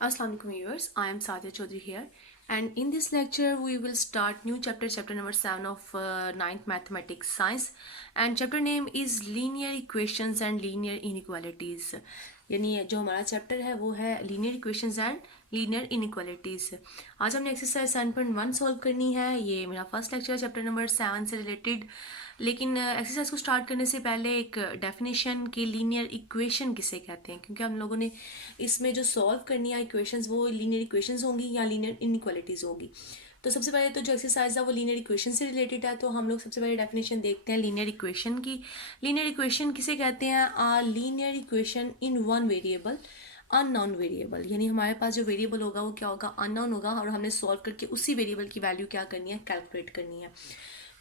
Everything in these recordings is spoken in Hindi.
Assalamualaikum viewers, I am Sadia Chaudhary here, and in this lecture we will start new chapter number 7 of 9th mathematics science, and chapter name is linear equations and linear inequalities. यानी जो हमारा चैप्टर है वो है linear equations and linear inequalities. आज हमने एक्सरसाइज 7.1 सॉल्व करनी है। ये मेरा फर्स्ट लेक्चर है चैप्टर नंबर 7 से रिलेटेड। लेकिन एक्सरसाइज को स्टार्ट करने से पहले एक डेफिनेशन कि लीनियर इक्वेशन किसे कहते हैं, क्योंकि हम लोगों ने इसमें जो सॉल्व करनी है इक्वेशंस वो लीनियर इक्वेशंस होंगी या लीनियर इनइक्वालिटीज होगी। तो सबसे पहले तो जो एक्सरसाइज है वो लीनियर इक्वेशन से रिलेटेड है, तो हम लोग सबसे पहले डेफिनेशन देखते हैं लीनियर इक्वेशन की। लीनियर इक्वेशन किसे कहते हैं? Uh linear equation in one variable unknown variable, यानी हमारे पास जो वेरिएबल होगा वो क्या होगा? अननोन होगा, और हमने सॉल्व करके उसी वेरिएबल की वैल्यू क्या करनी है? कैलकुलेट करनी है।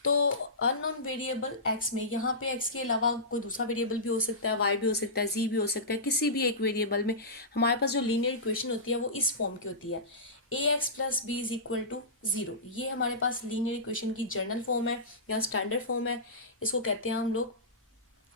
तो अननोन वेरिएबल एक्स में, यहाँ पे एक्स के अलावा कोई दूसरा वेरिएबल भी हो सकता है, वाई भी हो सकता है, जी भी हो सकता है। किसी भी एक वेरिएबल में हमारे पास जो लीनियर इक्वेशन होती है वो इस फॉर्म की होती है, A X plus B is equal to zero. ये हमारे पास लीनियर इक्वेशन की जनरल फॉर्म है या स्टैंडर्ड फॉर्म है, इसको कहते हैं हम लोग।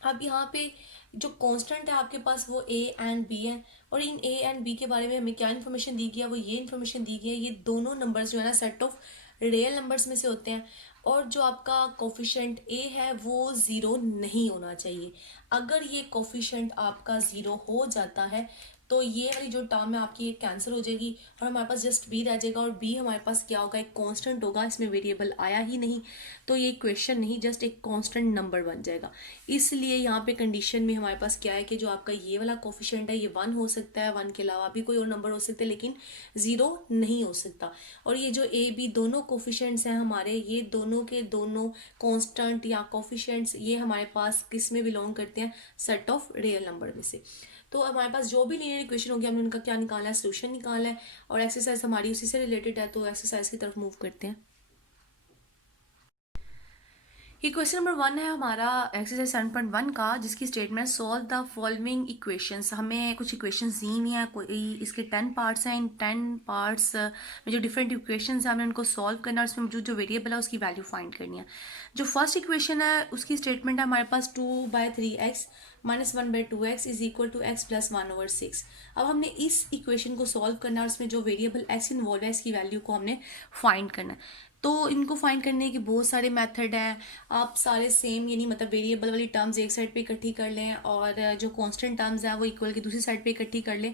अब यहाँ पे जो कांस्टेंट है आपके पास वो ए एंड बी है, और इन ए एंड बी के बारे में हमें क्या इन्फॉर्मेशन दी गई है? वो ये इन्फॉर्मेशन दी गई है ये दोनों नंबर्स जो है ना सेट ऑफ रियल नंबर्स में से होते हैं, और जो आपका कोफिशिएंट ए है वो ज़ीरो नहीं होना चाहिए। अगर ये कोफिशिएंट आपका ज़ीरो हो जाता है तो ये वाली जो टर्म है आपकी ये कैंसिल हो जाएगी, और हमारे पास जस्ट बी रह जाएगा, और बी हमारे पास क्या होगा? एक कांस्टेंट होगा, इसमें वेरिएबल आया ही नहीं, तो ये इक्वेशन नहीं, जस्ट एक कांस्टेंट नंबर बन जाएगा। इसलिए यहाँ पे कंडीशन में हमारे पास क्या है कि जो आपका ये वाला कोफिशिएंट है ये वन हो सकता है, वन के अलावा भी कोई और नंबर हो सकते हैं, लेकिन ज़ीरो नहीं हो सकता। और ये जो ए बी दोनों कोफिशिएंट्स हैं हमारे, ये दोनों के दोनों कांस्टेंट या कोफिशिएंट्स ये हमारे पास किस में बिलोंग करते हैं? सेट ऑफ रियल नंबर में से। तो हमारे पास जो भी लीनियर इक्वेशन होगी हमने उनका क्या निकाला है? सोल्यूशन निकाला है, और एक्सरसाइज हमारी उसी से रिलेटेड है, तो एक्सरसाइज की तरफ मूव करते हैं। ये क्वेश्चन नंबर 1 है हमारा एक्सरसाइज 7.1 का, जिसकी statement solve the following equations. हमें कुछ इक्वेशंस दी हुई हैं, कोई इसके 10 पार्ट्स हैं। इन 10 पार्ट्स में जो डिफरेंट इक्वेशंस हैं हमें उनको सॉल्व करना है, और उसमें जो वेरिएबल है उसकी वैल्यू फाइंड करनी है। जो फर्स्ट इक्वेशन है उसकी स्टेटमेंट है हमारे पास 2/3x minus 1/2x is equal to x plus 1/6। अब हमने इस इक्वेशन को सॉल्व करना है, और इसमें जो वेरिएबल x इन्वॉल्व है इसकी वैल्यू को हमने फाइंड करना है। तो इनको फाइंड करने के बहुत सारे मेथड हैं। आप सारे सेम, यानी मतलब वेरिएबल वाली टर्म्स एक साइड पे इकट्ठी कर लें, और जो कांस्टेंट टर्म्स हैं वो इक्वल की दूसरी साइड पे इकट्ठी कर लें,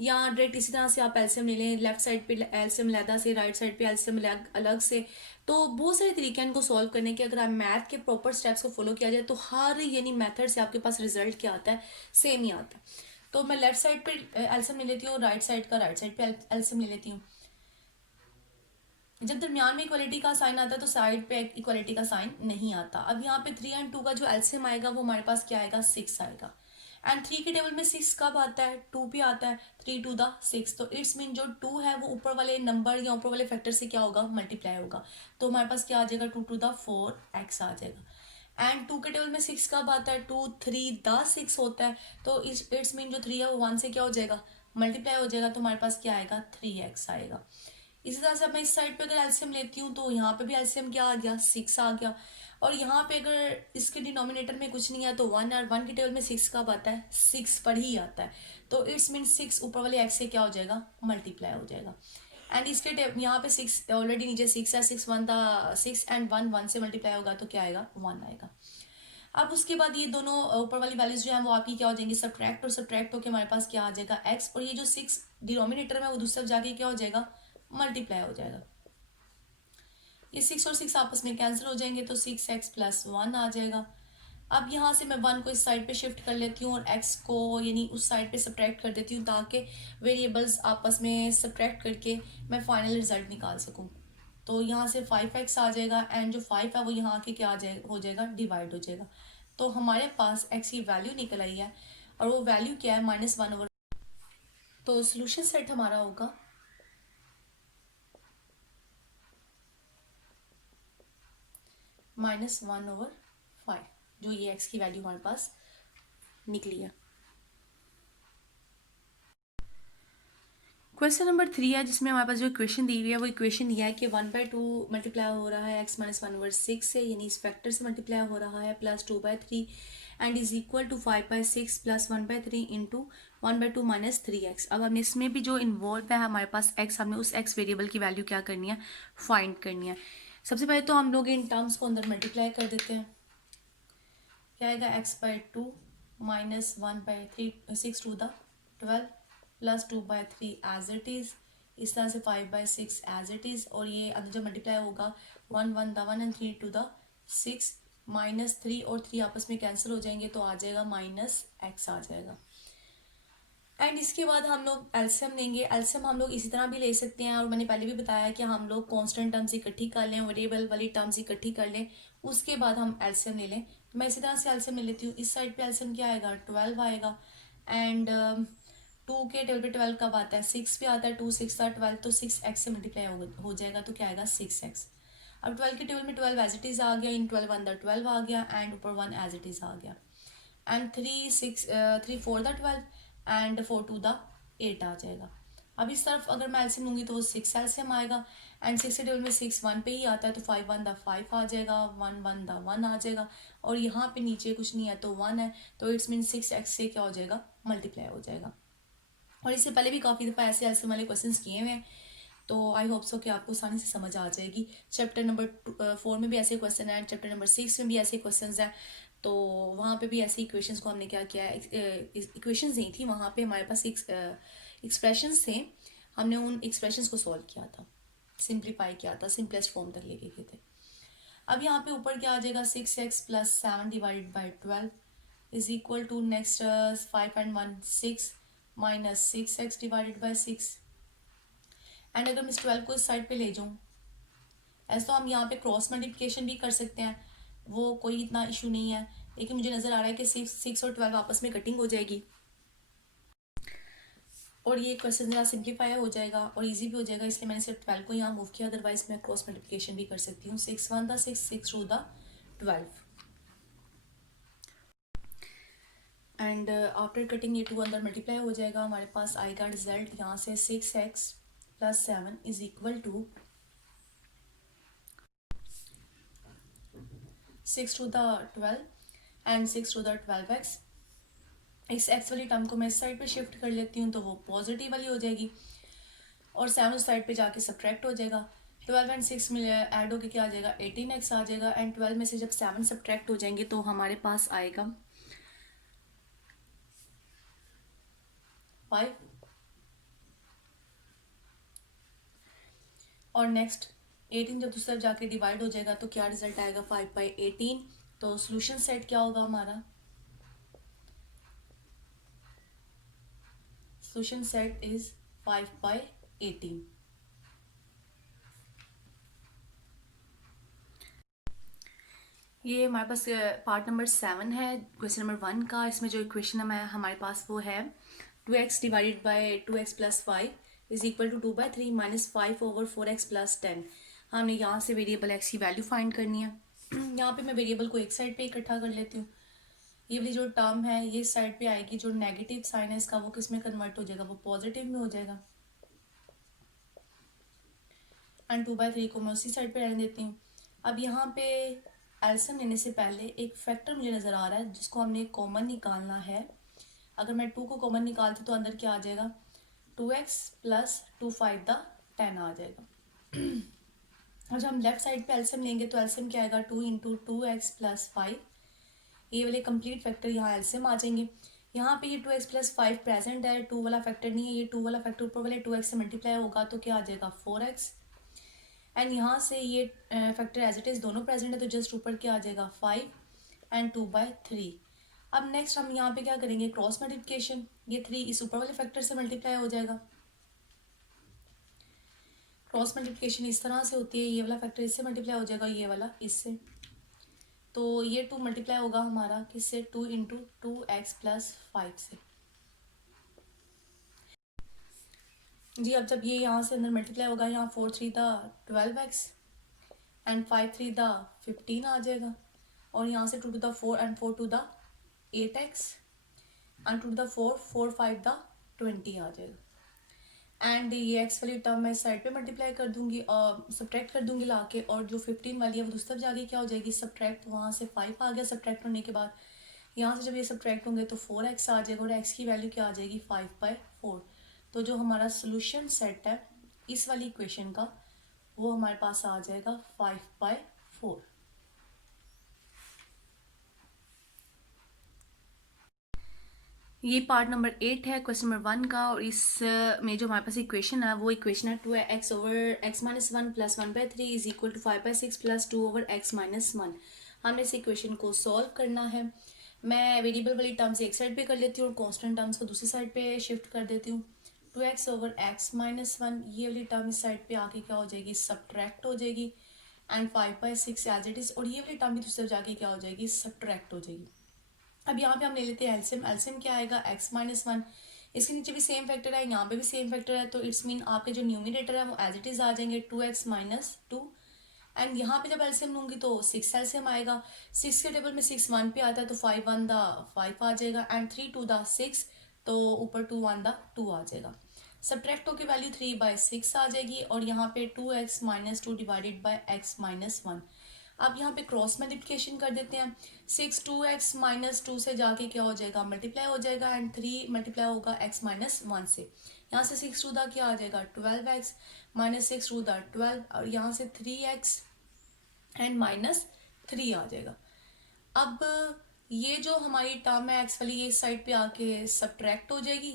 या डायरेक्ट इसी तरह से आप एलसीएम ले लें, लेफ्ट साइड पे एलसीएम अलग से, राइट साइड पे एलसीएम अलग से। तो बहुत सारे तरीके हैं इनको सॉल्व करने के। अगर आप मैथ के प्रॉपर स्टेप्स को फॉलो किया जाए तो हर यानी मेथड से आपके पास रिजल्ट क्या आता है? सेम ही आता है। तो मैं लेफ्ट साइड पे एलसीएम ले लेती हूँ, राइट साइड पे एलसीएम ले लेती हूँ। जब दरमियान में इक्वालिटी का साइन आता है तो साइड पे इक्वालिटी का साइन नहीं आता। अब यहाँ पे 3 एंड 2 का जो एलसीएम आएगा वो हमारे पास क्या आएगा? 6 आएगा। एंड 3 के टेबल में 6 कब आता है? 2 भी आता है। 3 टू द 6, तो इट्स मीन जो 2 है वो ऊपर वाले नंबर या ऊपर वाले फैक्टर से क्या होगा? मल्टीप्लाई होगा। तो हमारे पास क्या आ जाएगा? 2 टू द 4x आ जाएगा। एंड 2 के टेबल में 6 कब आता है? 2 3 द 6 होता है, तो इट्स मीन जो 3 है वो 1 से क्या हो जाएगा? मल्टीप्लाई हो जाएगा। तो हमारे पास क्या आएगा? 3x आएगा। इसी तरह से अब मैं इस साइड पे अगर एलसीएम लेती हूँ तो यहाँ पे भी एलसीएम क्या आ गया? 6 आ गया। और यहाँ पे अगर इसके डिनोमिनेटर में कुछ नहीं है तो 1 और 1 के टेबल में 6 कब आता है? 6 पर ही आता है। तो इट्स मीन 6 ऊपर वाले एक्स से क्या हो जाएगा? मल्टीप्लाई हो जाएगा। एंड इसके यहाँ पे 6 ऑलरेडी नीचे 6 है, 6 1 था 6, एंड 1 से मल्टीप्लाई होगा तो क्या आएगा? 1 आएगा। अब उसके बाद ये दोनों ऊपर वाली वैल्यूज जो है वो आपकी क्या हो जाएंगी? सब्ट्रैक्ट, और सब्ट्रैक्ट होकर हमारे पास क्या आ जाएगा? एक्स, और ये जो 6 डिनोमिनेटर में वो दूसरी तरफ जाके क्या हो जाएगा? मल्टीप्लाई हो जाएगा। ये 6 और 6 आपस में कैंसिल हो जाएंगे, तो 6x प्लस 1 आ जाएगा। अब यहाँ से मैं 1 को इस साइड पे शिफ्ट कर लेती हूँ और x को यानी उस साइड पे सब्ट्रैक्ट कर देती हूँ, ताकि वेरिएबल्स आपस में सब्ट्रैक्ट करके मैं फाइनल रिजल्ट निकाल सकूँ। तो यहाँ से 5x आ जाएगा, एंड जो 5 है वो यहाँ के क्या आ जाएगा? हो जाएगा, डिवाइड हो जाएगा। तो हमारे पास x की वैल्यू निकल आई है, और वो वैल्यू क्या है? -1/। तो सोल्यूशन सेट हमारा होगा -1/5, जो ये x की वैल्यू हमारे पास निकली है। क्वेश्चन नंबर 3 है, जिसमें हमारे पास जो इक्वेशन दी हुई है वो इक्वेशन यह है कि 1/2 मल्टीप्लाई हो रहा है x -1/6 से, यानी इस फैक्टर से मल्टीप्लाई हो रहा है, plus 2/3 and is equal to 5/6 plus 1/3 into 1/2 minus 3x। अब हम इसमें भी जो इन्वॉल्व है हमारे पास x, हमने उस x वेरिएबल की वैल्यू क्या करनी है, फाइंड करनी है। सबसे पहले तो हम लोग इन टर्म्स को अंदर मल्टीप्लाई कर देते हैं। क्या आएगा, x/2 minus 1/3 6 to the 12 plus 2/3 as it is, इस तरह से 5/6 एज इट इज, और ये अंदर जब मल्टीप्लाई होगा 1 एंड 3 टू द 6 माइनस 3 और 3 आपस में कैंसिल हो जाएंगे तो आ जाएगा माइनस x आ जाएगा। एंड इसके बाद हम लोग एलसीएम लेंगे। एलसीएम हम लोग इसी तरह भी ले सकते हैं, और मैंने पहले भी बताया कि हम लोग कांस्टेंट टर्म्स इकट्ठी कर लें, वेरिएबल वाली टर्म्स इकट्ठी कर लें, उसके बाद हम एलसीएम ले लें। तो मैं इसी तरह से एलसीएम ले लेती हूँ। इस साइड पे एलसीएम क्या आएगा, 12 आएगा, एंड 2 के टेबल पे 12 कब आता है, 6 पे आता है, 2 6 था 12, तो 6x से मल्टीप्लाई हो जाएगा, तो क्या आएगा 6x। अब 12 के टेबल में 12 एज इट इज आ गया, इन 12 अंदर 12 आ गया, एंड ऊपर 1 एज इट इज आ गया, and 3 4 the 12 and 4 to the 8 आ जाएगा। अब इस तरफ अगर मैं एलसीएम लूँगी तो वो 6 एलसीएम आएगा, एंड 6 के टेबल में 6 1 पे ही आता है, तो 5 1 द 5 आ जाएगा, 1 1 द 1 आ जाएगा, और यहाँ पे नीचे कुछ नहीं है तो 1 है, तो इट्स मीन 6x से क्या हो जाएगा, मल्टीप्लाई हो जाएगा। और इससे पहले भी काफ़ी दफ़ा ऐसे एलसीएम वाले क्वेश्चंस किए हुए हैं, तो आई होप सो कि आपको आसानी से समझ आ जाएगी। चैप्टर नंबर 4 में भी ऐसे क्वेश्चन हैं, चैप्टर नंबर 6 में भी ऐसे क्वेश्चन हैं, तो वहाँ पे भी ऐसे इक्वेशंस को हमने क्या किया है, इक्वेशंस नहीं थी वहाँ पे, हमारे पास एक्सप्रेशंस थे, हमने उन एक्सप्रेशंस को सॉल्व किया था, सिंप्लीफाई किया था, सिंपलेस्ट फॉर्म तक लेके गए थे। अब यहाँ पे ऊपर क्या आ जाएगा, 6x plus 7 divided by 12 is equal to next 5 and 1 6 minus 6x divided by 6। And अगर मैं इस 12 को इस साइड पे ले जाऊँ, ऐसा तो हम यहाँ पे क्रॉस मल्टीप्लिकेशन भी कर सकते हैं, वो कोई इतना इशू नहीं है, लेकिन मुझे नज़र आ रहा है कि 6 और 12 आपस में कटिंग हो जाएगी, और ये क्वेश्चन ज़रा सिंप्लीफाई हो जाएगा और इजी भी हो जाएगा, इसलिए मैंने सिर्फ 12 को यहाँ मूव किया, अदरवाइज मैं क्रॉस मल्टीप्लिकेशन भी कर सकती हूँ। 6 1 the 6 6 2 the 12, and after cutting ये 2 अंदर मल्टीप्लाई हो जाएगा, हमारे पास आएगा रिजल्ट यहाँ से 6x plus 7 is equal to 6 to the 12 and 6 to the 12x। इस x वाली टर्म को मैं इस साइड पे शिफ्ट कर लेती हूँ, तो वो पॉजिटिव वाली हो जाएगी, और 7 उस साइड पे जाके सब्ट्रैक्ट हो जाएगा। 12 एंड 6 में ऐड होके क्या आ जाएगा, 18x आ जाएगा, एंड 12 में से जब 7 सब्ट्रैक्ट हो जाएंगे तो हमारे पास आएगा 5, और नेक्स्ट 18 जब दूसरी तरफ जाके डिवाइड हो जाएगा तो क्या रिजल्ट आएगा, 5/18। तो सोल्यूशन सेट क्या होगा हमारा, सोल्यूशन सेट इज 5/18। ये हमारे पास पार्ट नंबर 7 है, क्वेश्चन नंबर 1 का। इसमें जो इक्वेशन है हमारे पास वो है 2x divided by 2x plus 5 is equal to 2/3 minus 5 over 4x plus 10। हमने यहाँ से वेरिएबल x की वैल्यू फाइंड करनी है। यहाँ पे मैं वेरिएबल को एक साइड पे इकट्ठा कर लेती हूँ। ये वाली जो टर्म है ये साइड पे आएगी, जो नेगेटिव साइन है इसका वो किस में कन्वर्ट हो जाएगा, वो पॉजिटिव में हो जाएगा, एंड 2/3 को मैं उसी साइड पे रहने देती हूँ। अब यहाँ पे एलसीएम लेने से पहले एक फैक्टर मुझे नज़र आ रहा है जिसको हमने कॉमन निकालना है। अगर मैं 2 को कॉमन निकालती तो अंदर क्या आ जाएगा, 2x प्लस 2 5 द 10 आ जाएगा। और जब हम लेफ्ट साइड पे एलसीएम लेंगे तो एलसीएम क्या आएगा, 2 इंटू 2x प्लस 5, ये वाले कंप्लीट फैक्टर यहाँ एलसीएम आ जाएंगे। यहाँ पे ये 2x प्लस 5 प्रेजेंट है, 2 वाला फैक्टर नहीं है, ये 2 वाला फैक्टर ऊपर वाले 2x से मल्टीप्लाई होगा तो क्या आ जाएगा 4x, एंड यहाँ से ये फैक्टर एज इट इज़ दोनों प्रेजेंट है, तो जस्ट ऊपर क्या आ जाएगा 5 एंड 2/3। अब नेक्स्ट हम यहाँ पे क्या करेंगे, क्रॉस मल्टीप्लिकेशन, ये 3 इस ऊपर वाले फैक्टर से मल्टीप्लाई हो जाएगा। क्रॉस मल्टीप्लिकेशन इस तरह से होती है, ये वाला फैक्टर इससे मल्टीप्लाई हो जाएगा, ये वाला इससे, तो ये 2 मल्टीप्लाई होगा हमारा किससे, 2 इंटू 2x प्लस 5 से जी। अब जब ये यहाँ से अंदर मल्टीप्लाई होगा, यहाँ 4 3 द 12x एंड 5 3 द 15 आ जाएगा, और यहाँ से 2 to the 4 and 4 to the 8x and 2 to the 4 4 5 the 20 आ जाएगा। एंड ये x वाली टर्म मैं इस साइड पे मल्टीप्लाई कर दूंगी और सब्ट्रैक्ट कर दूंगी ला के, और जो 15 वाली है वो दूसरी तरफ जाके क्या हो जाएगी, सब्ट्रैक्ट, वहाँ से 5 आ गया सब्ट्रैक्ट होने के बाद, यहाँ से जब ये सब्ट्रैक्ट होंगे तो 4x आ जाएगा और x की वैल्यू क्या आ जाएगी 5/4। तो जो हमारा सोल्यूशन सेट है इस वाली इक्वेशन का वो हमारे पास आ जाएगा 5/4। ये पार्ट नंबर 8 है क्वेश्चन नंबर 1 का, और इस में जो हमारे पास इक्वेशन है वो इक्वेशन है 2x/(x-1 + 1/3 = 5/6 + 2/(x-1)। हमने इस इक्वेशन को सॉल्व करना है। मैं वेरिएबल वाली टर्म्स एक साइड पे कर लेती हूँ और कांस्टेंट टर्म्स को दूसरी साइड पे शिफ्ट कर देती हूँ। 2x/(x-1) ये वाली टर्म इस साइड पे आके क्या हो जाएगी, सब्ट्रैक्ट हो जाएगी, एंड 5/6 एज इट इज, और ये वाली टर्म भी दूसरी तरफ जाके क्या हो जाएगी, सब्ट्रैक्ट हो जाएगी। अब यहाँ पे हम ले लेते हैं एलसीएम। एलसीएम क्या आएगा, x-1। इसके नीचे भी सेम फैक्टर है, यहाँ पे भी सेम फैक्टर है, तो इट्स मीन आपके जो न्यूमिनेटर है वो एज इट इज आ जाएंगे 2x-2। एंड यहाँ पे जब एलसीएम लूंगी तो 6 एलसीएम आएगा। 6 के टेबल में 6 1 पे आता है तो 5 1 दा 5 आ जाएगा, एंड 3 2 दा 6, तो ऊपर 2 1 दा 2 आ जाएगा। सब्ट्रैक्ट होकर वैल्यू 3/6 आ जाएगी, और यहाँ पे 2x-2 डिवाइडेड बाय x-1। अब यहाँ पे क्रॉस मल्टीप्लिकेशन कर देते हैं। 6 2x-2 से जाके क्या हो जाएगा, मल्टीप्लाई हो जाएगा, एंड 3 मल्टीप्लाई होगा x-1 से। यहाँ से 6 2 क्या आ जाएगा 12x, -6 2 12, और यहाँ से 3x एंड -3 आ जाएगा। अब ये जो हमारी टर्म है एक्स वाली ये इस साइड पे आके सब्ट्रैक्ट हो जाएगी,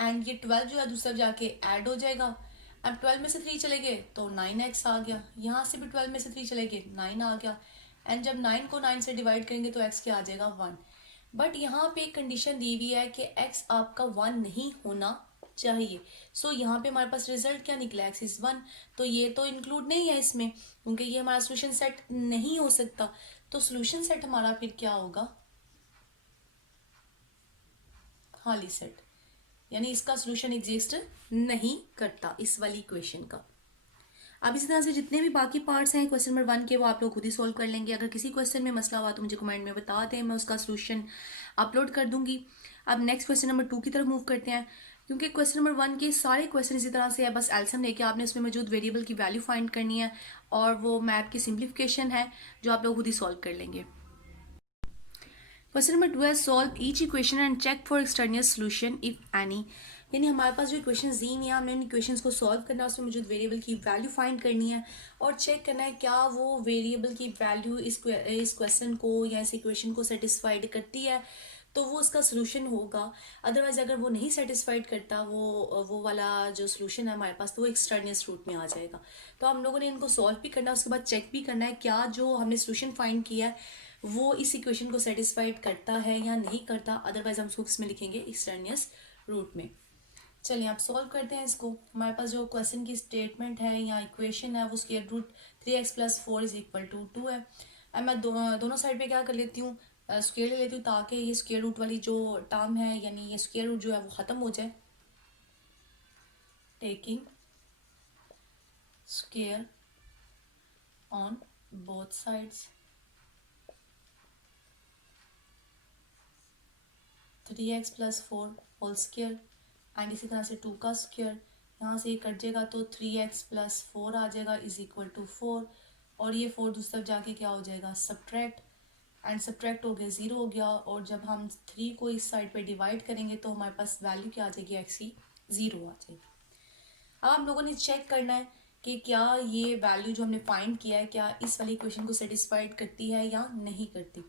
एंड ये 12 जो है दूसरा जाके ऐड हो जाएगा। अब 12 में से 3 चले गए तो 9x आ गया, यहाँ से भी 12 में से 3 चले गए 9 आ गया, एंड जब 9 को 9 से डिवाइड करेंगे तो x क्या आ जाएगा 1। बट यहाँ पे एक कंडीशन दी हुई है कि x आपका 1 नहीं होना चाहिए। सो यहाँ पे हमारे पास रिजल्ट क्या निकला, x इज 1, तो ये तो इंक्लूड नहीं है इसमें क्योंकि ये हमारा सोल्यूशन सेट नहीं हो सकता। तो सोल्यूशन सेट हमारा फिर क्या होगा, खाली सेट, यानी इसका सोल्यूशन एग्जिस्ट नहीं करता इस वाली इक्वेशन का। अब इसी तरह से जितने भी बाकी पार्ट्स हैं क्वेश्चन नंबर 1 के वो आप लोग खुद ही सॉल्व कर लेंगे। अगर किसी क्वेश्चन में मसला हुआ तो मुझे कमेंट में बता दें, मैं उसका सोल्यूशन अपलोड कर दूंगी। अब नेक्स्ट क्वेश्चन नंबर 2 की तरफ मूव करते हैं, क्योंकि क्वेश्चन नंबर 1 के सारे क्वेश्चन इसी तरह से है, बस एल्सियम लेके आपने उसमें मौजूद वेरिएबल की वैल्यू फाइंड करनी है, और वो मैथ की सिंप्लीफिकेशन है जो आप लोग खुद ही सॉल्व कर लेंगे। क्वेश्चन नंबर 2 है solve each equation and check for extraneous solution if any. यानी हमारे पास जो इक्वेशन दी है हमने उन इक्वेशंस को सॉल्व करना है, उसमें मौजूद वेरिएबल की वैल्यू फाइंड करनी है और चेक करना है क्या वो वेरिएबल की वैल्यू इस क्वेश्चन को या इस इक्वेशन को सेटिस्फाइड करती है, तो वो उसका सोल्यूशन होगा। अदरवाइज अगर वो नहीं सेटिस्फाइड करता वो वाला जो सोल्यूशन है हमारे पास, तो वो एक्सटर्नियस रूट में आ जाएगा। तो हम लोगों ने इनको सॉल्व भी करना है, उसके बाद चेक भी करना है क्या जो हमने सोल्यूशन फाइंड किया है वो इस इक्वेशन को सेटिस्फाइड करता है या नहीं करता। अदरवाइज हम उसको किसमें लिखेंगे, एक्सटर्नियस रूट में। चलिए आप सॉल्व करते हैं इसको। हमारे पास जो क्वेश्चन की स्टेटमेंट है या इक्वेशन है वो स्क्वायर रूट 3x + 4 = 2 है। अब मैं दोनों साइड पे क्या कर लेती हूँ, स्क्वायर ले लेती हूँ ताकि ये स्क्वायर रूट वाली जो टर्म है यानी ये स्क्वायर रूट जो है वो ख़त्म हो जाए। Taking square on both sides, 3x + 4 whole square, and इसी तरह से 2 का स्क्वायर, यहाँ से ये कट जाएगा तो 3x + 4 आ जाएगा = 4, और ये 4 दूसरी तरफ जाके क्या हो जाएगा, सब्ट्रैक्ट, एंड सब्ट्रैक्ट हो गया 0 हो गया, और जब हम 3 को इस साइड पे डिवाइड करेंगे तो हमारे पास वैल्यू क्या आ जाएगी, x की 0 आ जाएगी। अब हम लोगों ने चेक करना है कि क्या ये वैल्यू जो हमने फाइंड किया है क्या इस वाली इक्वेशन को सेटिस्फाइड करती है या नहीं करती।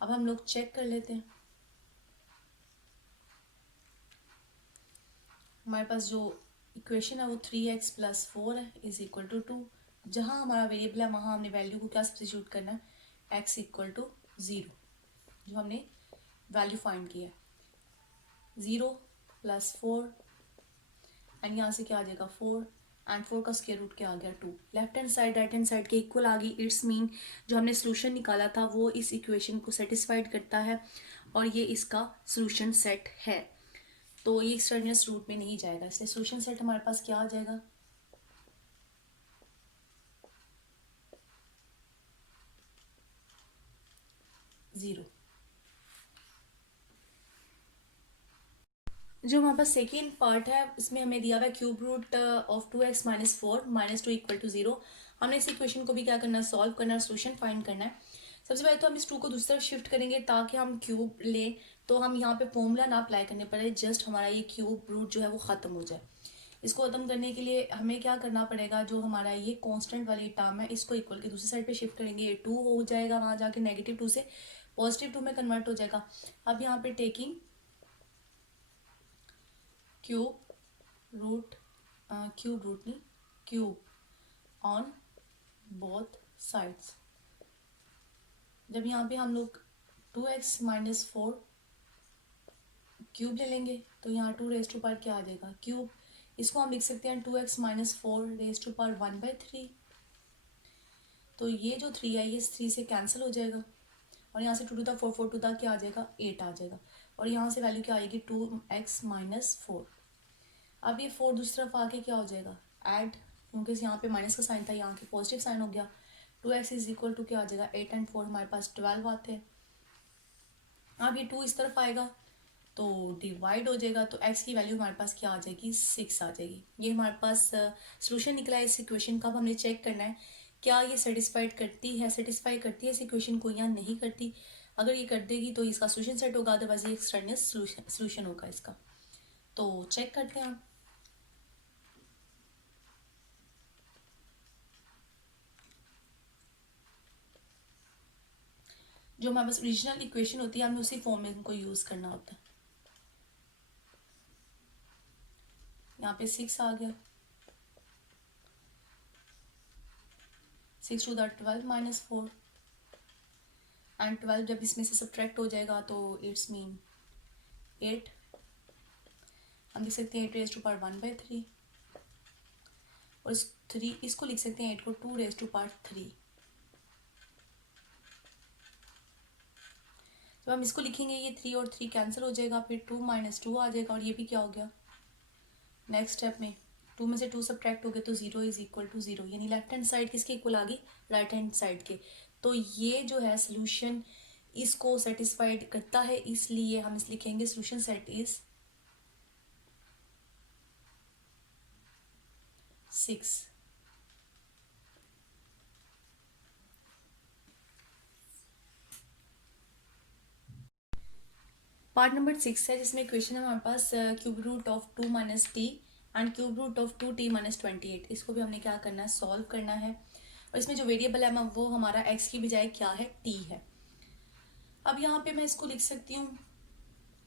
अब हम लोग चेक कर लेते हैं। हमारे पास जो इक्वेशन है वो 3x + 4 है = 2। जहाँ हमारा वेरिएबल है वहाँ हमने वैल्यू को क्या सब्स्टिट्यूट करना है, x = 0, जो हमने वैल्यू फाइंड किया है 0 + 4, एंड यहाँ से क्या आ जाएगा 4, एंड 4 का स्क्वायर रूट क्या आ गया 2। Left hand side right hand side के इक्वल आ गई। इट्स मीन जो हमने सोल्यूशन निकाला था वो इस इक्वेशन को सेटिस्फाइड करता है और ये इसका सोल्यूशन सेट है, तो ये एक्सटर्नियस रूट में नहीं जाएगा। इसलिए सोल्यूशन सेट हमारे पास क्या आ जाएगा, 0। जो हमारे पास सेकेंड पार्ट है इसमें हमें दिया हुआ है क्यूब रूट ऑफ 2x - 4 - 2 = 0। हमने इस इक्वेशन को भी क्या करना है, सॉल्व करना है, सोल्यूशन फाइंड करना है। सबसे पहले तो हम इस 2 को दूसरी तरफ शिफ्ट करेंगे ताकि हम क्यूब लें, तो हम यहाँ पे फॉर्मूला ना अप्लाई करने पड़े, जस्ट हमारा ये क्यूब रूट जो है वो ख़त्म हो जाए। इसको ख़त्म करने के लिए हमें क्या करना पड़ेगा, जो हमारा ये कांस्टेंट वाली टर्म है इसको इक्वल के दूसरी साइड पे शिफ्ट करेंगे, ये 2 हो जाएगा, वहाँ जाके -2 से +2 में कन्वर्ट हो जाएगा। अब यहाँ पे टेकिंग क्यूब रूट नहीं, क्यूब ऑन बोथ साइड्स। जब यहाँ पे हम लोग 2x - 4 क्यूब ले लेंगे तो यहाँ 2 रेज़ टू पावर क्या आ जाएगा, क्यूब। इसको हम लिख सकते हैं 2x - 4 रेज़ टू पावर 1/3। तो ये जो 3 है ये 3 से कैंसिल हो जाएगा, और यहाँ से 2 टू द 4 4 टू द क्या आ जाएगा, 8 आ जाएगा, और यहाँ से वैल्यू क्या आएगी, 2x - 4। अब ये 4 दूसरी तरफ आके क्या हो जाएगा, ऐड, क्योंकि यहाँ पे माइनस का साइन था, यहाँ के पॉजिटिव साइन हो गया। 2x = टू क्या आ जाएगा, 8 एंड 4 हमारे पास 12 आते हैं। अब ये 2 इस तरफ आएगा तो डिवाइड हो जाएगा, तो x की वैल्यू हमारे पास क्या आ जाएगी, 6 आ जाएगी। ये हमारे पास सोल्यूशन निकला है इस इक्वेशन का। अब हमने चेक करना है क्या ये सेटिस्फाई करती है इस इक्वेशन को या नहीं करती। अगर ये कर देगी तो इसका सोल्यूशन सेट होगा, अदरवाइज ये एक्सट्रेनियस सोल्यूशन होगा इसका। तो चेक करते हैं। जो हमारे पास ओरिजिनल इक्वेशन होती है हमें उसी फॉर्म में इनको यूज़ करना होता है। यहाँ पे 6 आ गया, 6 टू द 12 - 4, एंड 12 जब इसमें से सब्ट्रैक्ट हो जाएगा तो इट्स मीन 8। हम लिख सकते हैं 8 रेज़ टू पावर 1/3, और इस 3 इसको लिख सकते हैं 8 को 2 रेज़ टू पावर 3। जब हम इसको लिखेंगे ये 3 और 3 कैंसिल हो जाएगा, फिर 2 - 2 आ जाएगा, और ये भी क्या हो गया, नेक्स्ट स्टेप में 2 में से 2 सब्ट्रैक्ट हो गए तो 0 = 0, यानी लेफ्ट हैंड साइड किसके इक्वल आ गई, राइट हैंड साइड के। तो ये जो है सोल्यूशन इसको सेटिस्फाइड करता है, इसलिए हम इस लिखेंगे solution set is 6। Part number 6 है जिसमें क्वेश्चन है हमारे पास cube root of 2 - t and cube root of 2t - 28। इसको भी हमने क्या करना है, सॉल्व करना है, और इसमें जो वेरिएबल है वो हमारा x की बजाय क्या है, t है। अब यहाँ पे मैं इसको लिख सकती हूँ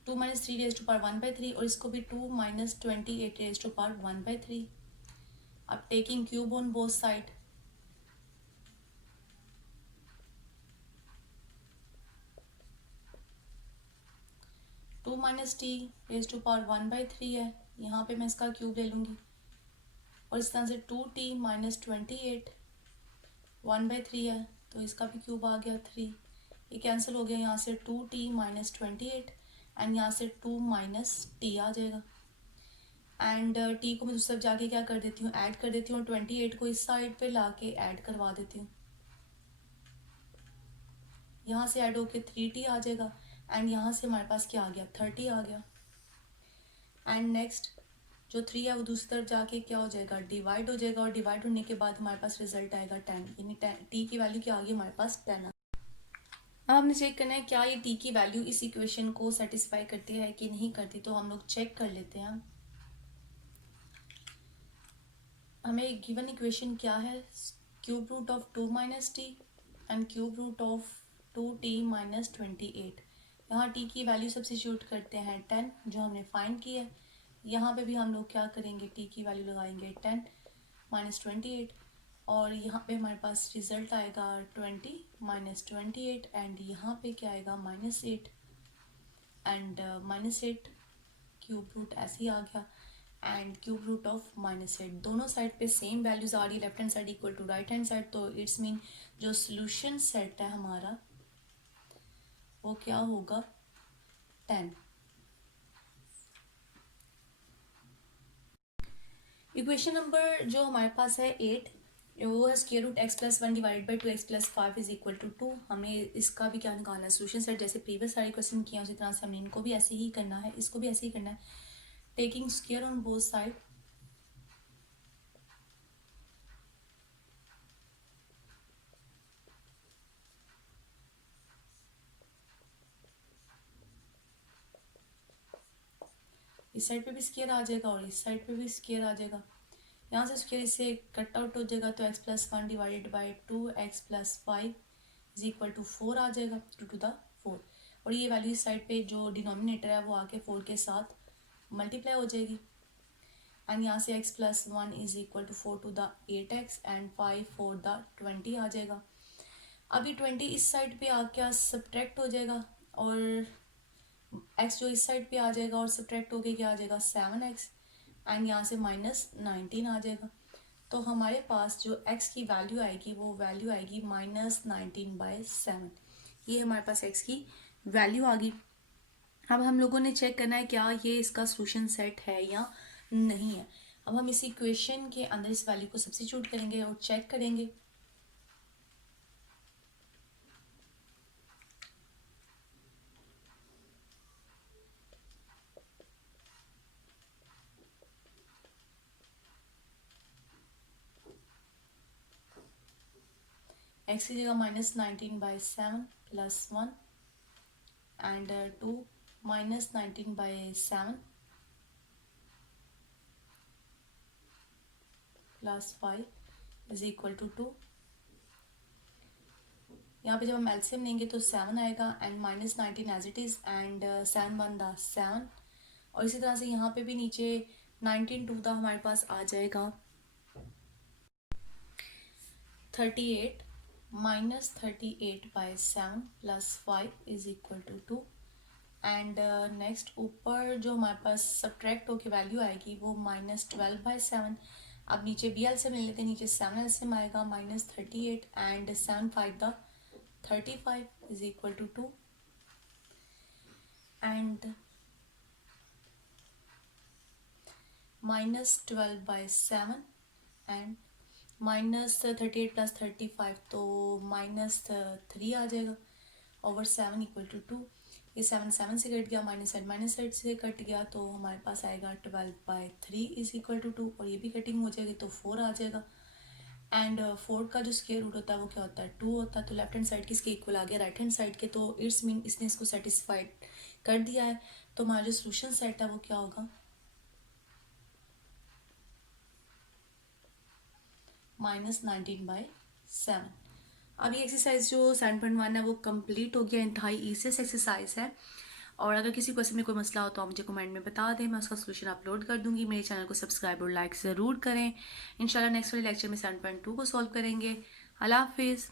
2 - 3 रेज़ टू पावर 1/3, और इसको भी 2 - 28 रेज़ टू पावर 1/3। अब taking cube on both side, to minus T raise to power 1/3 है, यहाँ पे मैं इसका क्यूब ले लूँगी, और इस तरह से 2t - 28 1/3 है, तो इसका भी क्यूब आ गया 3। ये कैंसिल हो गया, यहाँ से 2t - 28 एंड यहाँ से 2 - t आ जाएगा, एंड t को मैं दूसरी तरफ जाके क्या कर देती हूँ, ऐड कर देती हूँ, और 28 को इस साइड पे लाके ऐड करवा देती हूँ। यहाँ से ऐड होके 3t आ जाएगा, एंड यहाँ से हमारे पास क्या आ गया, 30 आ गया। एंड नेक्स्ट जो 3 है वो दूसरी तरफ जाके क्या हो जाएगा, डिवाइड हो जाएगा, और डिवाइड होने के बाद हमारे पास रिजल्ट आएगा 10, यानी t की वैल्यू क्या आ गई हमारे पास, 10। अब हमने चेक करना है क्या ये t की वैल्यू इस इक्वेशन को सेटिस्फाई करती है कि नहीं करती, तो हम लोग चेक कर लेते हैं। हमें गिवन इक्वेशन क्या है, cube root of 2 - t and cube root of 2t - 28। यहाँ t की वैल्यू सब्स्टिट्यूट करते हैं 10 जो हमने फाइंड की है। यहाँ पे भी हम लोग क्या करेंगे, t की वैल्यू लगाएंगे 10 - 28, और यहाँ पे हमारे पास रिजल्ट आएगा 20 - 28, एंड यहाँ पे क्या आएगा, -8, एंड -8 क्यूब रूट ऐसे ही आ गया, एंड क्यूब रूट ऑफ -8। दोनों साइड पे सेम वैल्यूज आ रही है, left hand side equal to right hand side, तो इट्स मीन जो सोल्यूशन सेट है हमारा वो क्या होगा, 10। इक्वेशन नंबर जो हमारे पास है 8, वो है square root x + 1 divided by 2x + 5 = 2। हमें इसका भी क्या निकालना है, सोल्यूशन सेट। जैसे प्रीवियस सारे क्वेश्चन किए उसी तरह से हमने इनको भी ऐसे ही करना है, इसको भी ऐसे ही करना है। Taking square on both side, इस साइड पे भी स्केयर आ जाएगा और इस साइड पे भी स्केयर आ जाएगा। यहाँ से स्केयर इससे कट आउट हो जाएगा, तो x+1 divided by 2x+5 is equal to 4 आ जाएगा, 2 to the 4। और ये वैल्यू इस साइड पे जो डिनोमिनेटर है वो आके 4 के साथ मल्टीप्लाई हो जाएगी। एंड यहाँ से x+1 is equal to 4 to the 8x and 5 4 the 20 आ जाएगा। अभी 20 इस साइड पे आके सब्ट्रैक्ट हो जाएगा और x जो इस साइड पे आ जाएगा और सब्ट्रैक्ट होके क्या आ जाएगा 7x एंड यहाँ से -19 आ जाएगा। तो हमारे पास जो x की वैल्यू आएगी वो वैल्यू आएगी -19/7। ये हमारे पास x की वैल्यू आ गई। अब हम लोगों ने चेक करना है क्या ये इसका सोल्यूशन सेट है या नहीं है। अब हम इस इक्वेशन के अंदर इस वैल्यू को सब्स्टिट्यूट करेंगे और चेक करेंगे। x की जगह -19/7 +1 एंड 2 -19/7 +5 इज इक्वल टू 2। यहाँ पे जब हम एलसीएम लेंगे तो 7 आएगा and -19 as it is and 7 बनता 7। और इसी तरह से यहाँ पे भी नीचे 19 टू द हमारे पास आ जाएगा 38 -38/7 +5 is equal to 2। And next ऊपर जो हमारे पास सब्ट्रैक्ट होके वैल्यू आएगी वो -12/7। अब नीचे बी एल से मिल लेते हैं, नीचे 7 एल से आएगा -38 and 7 5 the 35 is equal to 2 and -12/7 and -38 + 35 तो -3 आ जाएगा ओवर 7 इक्वल टू 2। ये 7 7 से कट गया, -8 से कट गया, तो हमारे पास आएगा 12/3 इज इक्वल टू 2। और ये भी कटिंग हो जाएगी तो 4 आ जाएगा। एंड 4 का जो स्क्वायर रूट होता है वो क्या होता है 2 होता है। तो लेफ्ट हैंड साइड किसके इक्वल आ गया राइट हैंड साइड के, तो इट्स मीन इसने इसको सेटिस्फाइड कर दिया है। तो हमारा जो सोल्यूशन सेट है वो क्या होगा -19/7। अब ये एक्सरसाइज जो 7.1 है वो कंप्लीट हो गया। इंतहाई ईजीएस्ट एक्सरसाइज है। और अगर किसी क्वेश्चन में कोई मसला हो तो आप मुझे कमेंट में बता दें, मैं उसका सोल्यूशन अपलोड कर दूंगी। मेरे चैनल को सब्सक्राइब और लाइक ज़रूर करें। इंशाल्लाह नेक्स्ट वाले लेक्चर में 7.2 को सॉल्व करेंगे। अल्लाह हाफिज़।